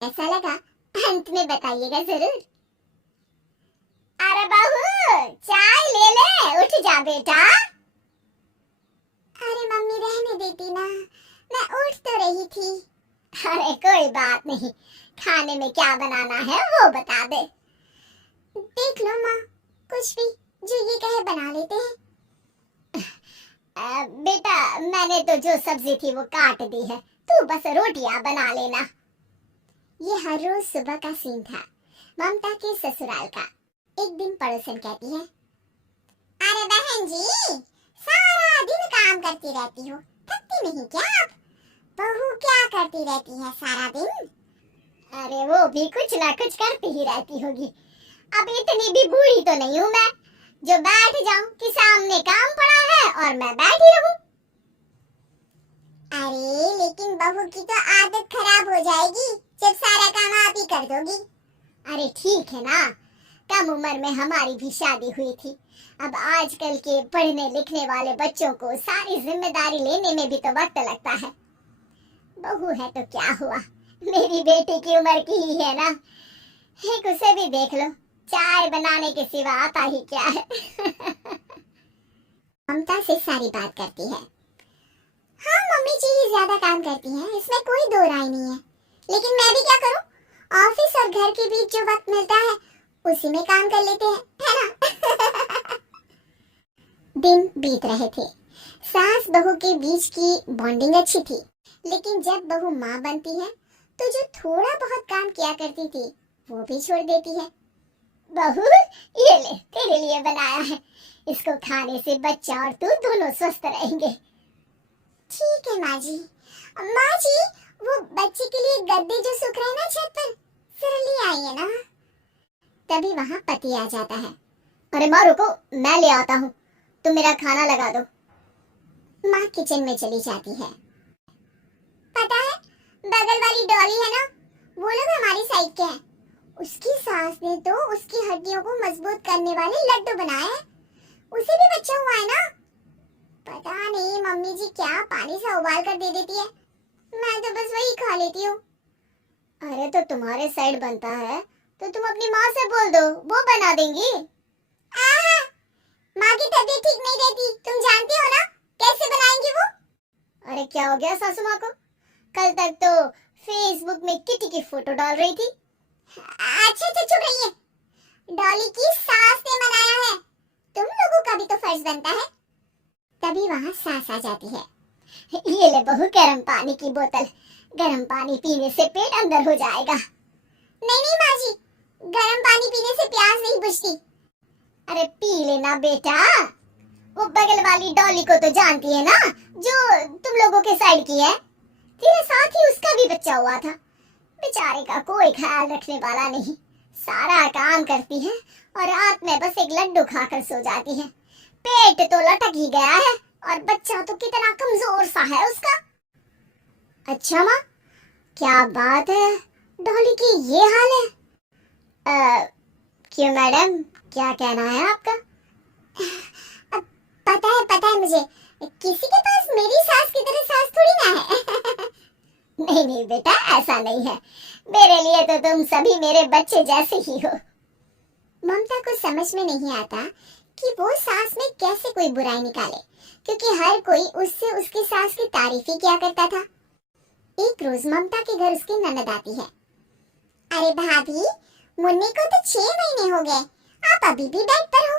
ऐसा लगा अंत में बताइएगा जरूर। अरे बहू, चाय ले ले, उठ जा बेटा। अरे मम्मी रहने देती ना, मैं उठ तो रही थी। अरे कोई बात नहीं, खाने में क्या बनाना है वो बता दे। देख लो माँ, कुछ भी जो ये कहे बना लेते हैं। बेटा मैंने तो जो सब्जी थी वो काट दी है, तू बस रोटियां बना लेना। ये हर रोज सुबह का सीन था ममता के ससुराल का। एक दिन पड़ोसन कहती है, अरे बहन जी, सारा दिन काम करती रहती हो, थकती नहीं क्या आप? बहू क्या करती रहती है सारा दिन? अरे वो भी कुछ ना कुछ करती ही रहती होगी। अब इतनी भी बूढ़ी तो नहीं हूँ मैं जो बैठ जाऊं कि सामने काम पड़ा है और मैं बैठी रहूं। अरे लेकिन बहू की तो आदत खराब हो जाएगी जब सारा काम आप ही कर दोगी। अरे ठीक है ना, कम उम्र में हमारी भी शादी हुई थी। अब आजकल के पढ़ने लिखने वाले बच्चों को सारी जिम्मेदारी लेने में भी तो वक्त लगता है। बहू है तो क्या हुआ, मेरी बेटी की उम्र की ही है ना। एक उसे भी देख लो, चाय बनाने के सिवा आता ही क्या है। ममता से सारी बात करती है। हाँ मम्मी जी ही ज्यादा काम करती हैं, इसमें कोई दो राय नहीं है। लेकिन मैं भी क्या करूं, ऑफिस और घर के बीच जो वक्त मिलता है उसी में काम कर लेते हैं, है ना। दिन बीत रहे थे, सास बहू के बीच की बॉन्डिंग अच्छी थी। लेकिन जब बहू माँ बनती है तो जो थोड़ा बहुत काम किया करती थी वो भी छोड़ देती है। बहू ये ले, तेरे लिए बनाया है, इसको खाने से बच्चा और तू दोनों स्वस्थ रहेंगे। ठीक है माँ जी। माँ जी, वो बच्चे के लिए गद्दे जो सूख रहे हैं ना छत पर, जरा ले आइए ना। तभी वहाँ पति आ जाता है। अरे माँ रुको, मैं ले आता हूँ, तुम मेरा खाना लगा दो। माँ किचन में चली जाती है। पता है, बगल वाली डॉली है ना, वो लोग हमारी साइड के हैं। उसकी सास ने तो उसकी हड्डियों को मजबूत करने वाले लड्डू बनाए हैं। उसे भी बच्चा हुआ है ना। पता नहीं मम्मी जी क्या पानी सा उबाल कर दे देती है, मैं तो बस वही खा लेती हूँ। अरे तो तुम्हारे साइड बनता है तो तुम अपनी माँ से बोल दो, वो बना देंगी। आहा, माँ की तबीयत ठीक नहीं रहती, तुम जानती हो ना, कैसे बनाएंगी वो? अरे क्या हो गया सासू माँ को? कल तक तो फेसबुक में किटी की फोटो डाल रही थी। अच्छा अच्छा चुप रहिए, डॉली की सास ने बनाया है, तुम लोगों का भी तो फर्ज बनता है। तभी वहाँ सास आ जाती है। ये ले बहू गर्म पानी की बोतल, गर्म पानी पीने से पेट अंदर हो जाएगा। नहीं नहीं माँ जी, गर्म पानी पीने से प्यास नहीं बुझती। अरे पी लेना बेटा, वो बगल वाली डॉली को तो जानती है ना, जो तुम लोगों के साइड की है। तेरे साथ ही उसका भी बच्चा हुआ था, बेचारे का कोई ख्याल रखने वाला नहीं, सारा काम करती है और रात में बस एक लड्डू खाकर सो जाती है। पेट तो लटक ही गया है और बच्चा तो कितना कमजोर सा है उसका। अच्छा माँ, क्या बात है, डॉली की ये हाल है? क्यों मैडम, क्या कहना है आपका? पता है मुझे, किसी के पास मेरी सास की तरह सास थोड़ी ना है। नहीं नहीं बेटा, ऐसा नहीं है, मेरे लिए तो तुम सभी मेरे बच्चे जैसे ही हो। ममता को समझ में नहीं आता कि वो सास में कैसे कोई बुराई निकाले, क्योंकि हर कोई उससे उसकी सास की तारीफ ही किया करता था। एक रोज ममता के घर उसकी ननद आती है। अरे भाभी, मुन्नी को तो 6 महीने हो गए, आप अभी भी बेड पर हो।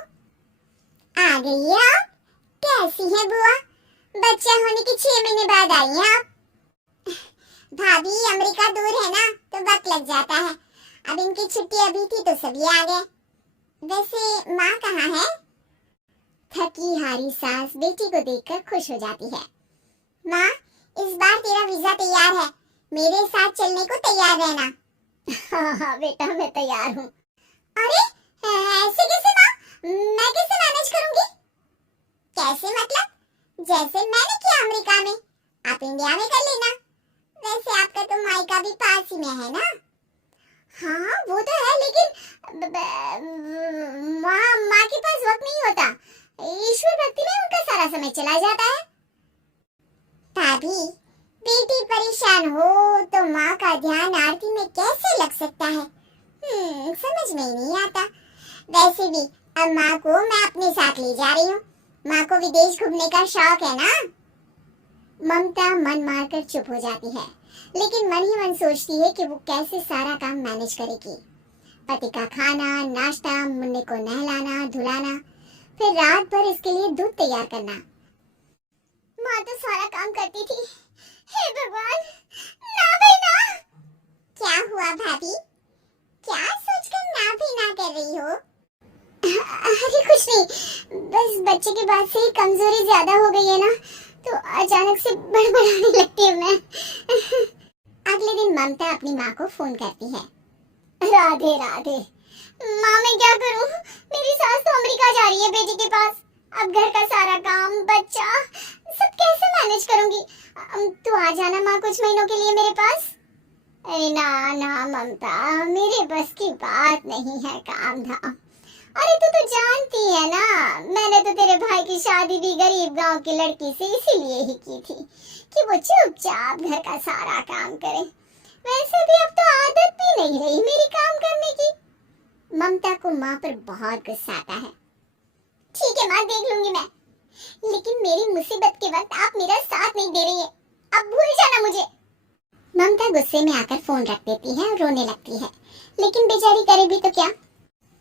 आ गई आप, कैसी है बुआ? बच्चा होने के 6 महीने बाद आई हैं आप। भाभी अमेरिका दूर है ना, तो वक्त लग जाता है, अब इनकी छुट्टी अभी थी तो सभी आ गए। वैसे माँ कहाँ है? थकी हारी सास बेटी को देखकर खुश हो जाती है। माँ, इस बार तेरा वीजा तैयार है, मेरे साथ चलने को तैयार रहना। हाँ बेटा, मैं तैयार हूँ। अरे ऐसे कैसे माँ, मैं कैसे मैनेज करूँगी? कैसे मतलब? जैसे मैंने किया अमेरिका में, आप इंडिया में कर लेना। वैसे आपका तो मायका भी पास ही में है ना। हाँ वो तो है, लेकिन माँ के पास वक्त नहीं होता, ईश्वर भक्ति में उनका सारा समय चला जाता है। भाभी, बेटी परेशान हो तो माँ का ध्यान आरती में कैसे वैसे भी अब माँ को मैं अपने साथ ले जा रही हूँ। माँ को विदेश घूमने का शौक है ना। ममता मन मारकर चुप हो जाती है, लेकिन मन ही मन सोचती है कि वो कैसे सारा काम मैनेज करेगी। पति का खाना, नाश्ता, मुन्ने को नहलाना धुलाना, फिर रात भर इसके लिए दूध तैयार करना। माँ तो सारा काम करती थी। हे भगवान, ना भाई ना। क्या हुआ भाभी? क्या सोचकर ना भी ना कर रही हो? अरे कुछ नहीं, बस बच्चे के बाद से ही कमजोरी ज्यादा हो गई है ना, तो अचानक से बड़बड़ाने लगती हूँ मैं। अगले दिन ममता अपनी माँ को फोन करती है। राधे राधे। माँ मैं क्या करूँ? मेरी सास तो अमेरिका जा रही है बेटी के पास। अब घर का सारा काम, बच्चा, सब कैसे मैनेज करूंगी? तू आ जाना माँ कुछ महीनों के लिए मेरे पास। अरे ना ना ममता, मेरे बस की बात नहीं है काम धाम। अरे तू तो जानती है ना, मैंने तो तेरे भाई की शादी भी गरीब गांव की लड़की से इसीलिए ही की थी कि वो चुपचाप घर का सारा काम करे। वैसे भी अब तो आदत भी नहीं रही मेरी काम करने की। ममता को माँ पर बहुत गुस्सा आता है। ठीक है माँ, देख लूंगी मैं, लेकिन मेरी मुसीबत के वक्त आप मेरा साथ नहीं दे रही है। अब भूल जाना मुझे। ममता गुस्से में आकर फोन रख देती है और रोने लगती है, लेकिन बेचारी करे भी तो क्या।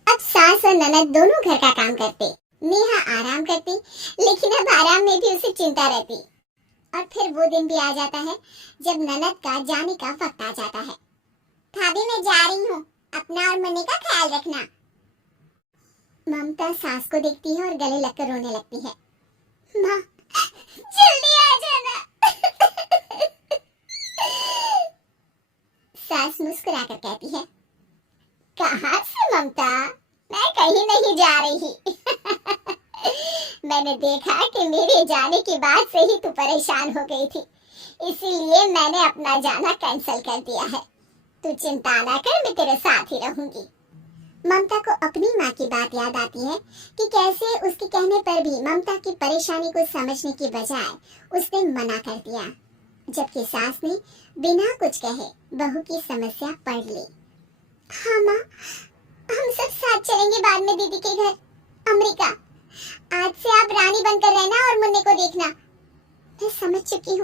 अब सास और ननद दोनों घर का काम करते, नेहा आराम करती, लेकिन अब आराम में भी उसे चिंता रहती। और फिर वो दिन भी आ जाता है जब ननद का जाने का वक्त आ जाता है। भाभी मैं जा रही हूँ, अपना और मुन्ने का ख्याल रखना। ममता सास को देखती है और गले लगकर रोने लगती है। माँ जल्दी आ जाना। सास मुस्कुराकर कहती है, कहाँ से ममता, मैं कहीं नहीं जा रही। मैंने देखा कि मेरे जाने के बाद से ही तू परेशान हो गई थी, इसीलिए मैंने अपना जाना कैंसिल कर दिया है। तू चिंता ना कर, मैं तेरे साथ ही रहूंगी। ममता को अपनी माँ की बात याद आती है कि कैसे उसके कहने पर भी ममता की परेशानी को समझने की बजाय उसने मना कर दिया, जबकि सास ने बिना कुछ कहे बहू की समस्या पढ़ ली। हाँ माँ, हम सब साथ चलेंगे बाद में दीदी के घर अमेरिका। आज से आप रानी बनकर रहना और मुन्ने को देखना। मैं समझ चुकी हूँ,